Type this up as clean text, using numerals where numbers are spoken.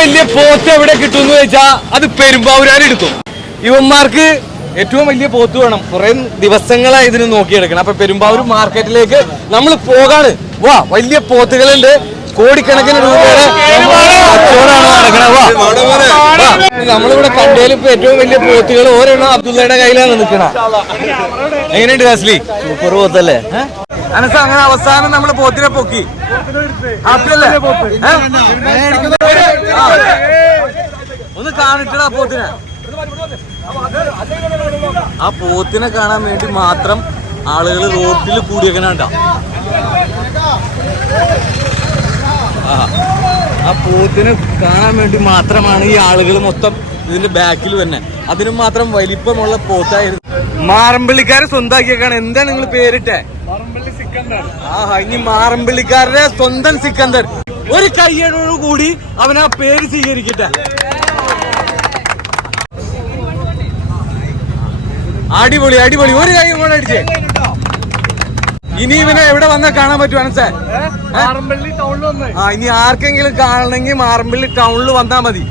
വലിയ പോത്ത് എവിടെ കിട്ടുമെന്ന് ചോദിച്ചാ അത് പെരുമ്പാവൂരാൻ എടുക്കും. ഇവന്മാർക്ക് ഏറ്റവും വലിയ പോത്ത് വേണം. കുറെ ദിവസങ്ങളായി ഇതിന് നോക്കിയെടുക്കണം. അപ്പൊ പെരുമ്പാവൂർ മാർക്കറ്റിലേക്ക് നമ്മൾ പോകാണ്. വാ, വലിയ പോത്തുകളുണ്ട്. കോടിക്കണക്കിന് രൂപയുടെ കച്ചവടമാണ് നടക്കണത്. നമ്മളിവിടെ കണ്ടതിൽ ഇപ്പൊ ഏറ്റവും വലിയ പോത്തുകൾ ഓരോന്നും അബ്ദുള്ളയുടെ കയ്യിലാണ് നിൽക്കണ. എങ്ങനെയുണ്ട് കാസ്ലി? സൂപ്പർ പോത്തല്ലേ അനസ? അങ്ങനെ അവസാനം നമ്മള് പോത്തിനെ പൊക്കി. ഒന്ന് കാണിട്ടടാ പോത്തിനെ. ആ പോത്തിനെ കാണാൻ വേണ്ടി മാത്രം ആളുകൾ റോഡിൽ കൂടിയേക്കണ. ആ പോത്തിനെ കാണാൻ വേണ്ടി മാത്രമാണ് ഈ ആളുകൾ മൊത്തം ഇതിന്റെ ബാക്കിൽ തന്നെ. അതിന് മാത്രം വലിപ്പമുള്ള പോത്തായിരുന്നു. മാറമ്പള്ളിക്കാരെ സ്വന്താക്കിയേക്കാണ്. എന്താ നിങ്ങൾ പേരിട്ടെ? ആഹാ, ഇനി മാറമ്പള്ളിക്കാരുടെ സ്വന്തം സിക്കന്ദർ. ഒരു കയ്യോടു കൂടി അവൻ ആ പേര് സ്വീകരിക്കട്ടെ. അടിപൊളി അടിപൊളി. ഒരു കൈ കൂടെ അടിച്ചേ. ഇനി ഇവനെ എവിടെ വന്നാൽ കാണാൻ പറ്റും അനസേ? ഇനി ആർക്കെങ്കിലും കാണണമെങ്കിൽ മാറമ്പള്ളി ടൗണിൽ വന്നാൽ മതി.